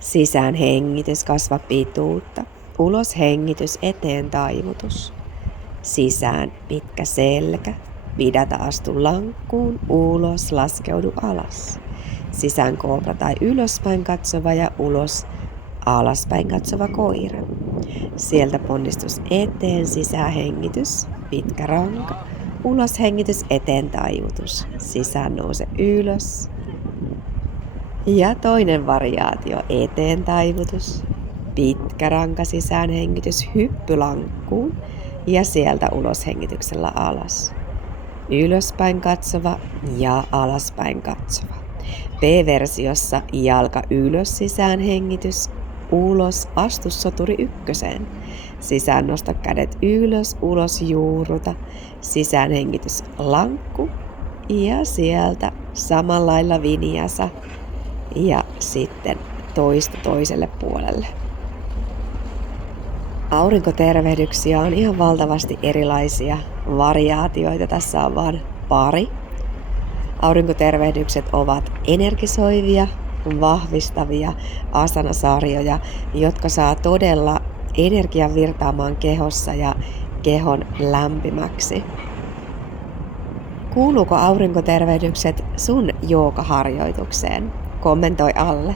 Sisään hengitys, kasva pituutta. Ulos hengitys, eteen taivutus. Sisään pitkä selkä. Pidätä, astu lankkuun, ulos, laskeudu alas. Sisään koobra tai ylöspäin katsova ja ulos, alaspäin katsova koira. Sieltä ponnistus eteen, sisään hengitys, pitkä ranka. Ulos hengitys, eteen taivutus. Sisään nouse ylös. Ja toinen variaatio, eteen taivutus. Pitkä ranka, sisään hengitys, hyppy lankkuun. Ja sieltä ulos hengityksellä alas. Ylöspäin katsova ja alaspäin katsova. B-versiossa jalka ylös, sisään hengitys, ulos, astu soturi ykköseen. Sisään nosta kädet ylös, ulos juurruta, sisään hengitys lankku ja sieltä samalla lailla vinyasa ja sitten toista toiselle puolelle. Aurinkotervehdyksiä on ihan valtavasti erilaisia variaatioita, tässä on vain pari. Aurinkotervehdykset ovat energisoivia, vahvistavia asanasarjoja, jotka saa todella energian virtaamaan kehossa ja kehon lämpimäksi. Kuuluuko aurinkotervehdykset sun joogaharjoitukseen? Kommentoi alle.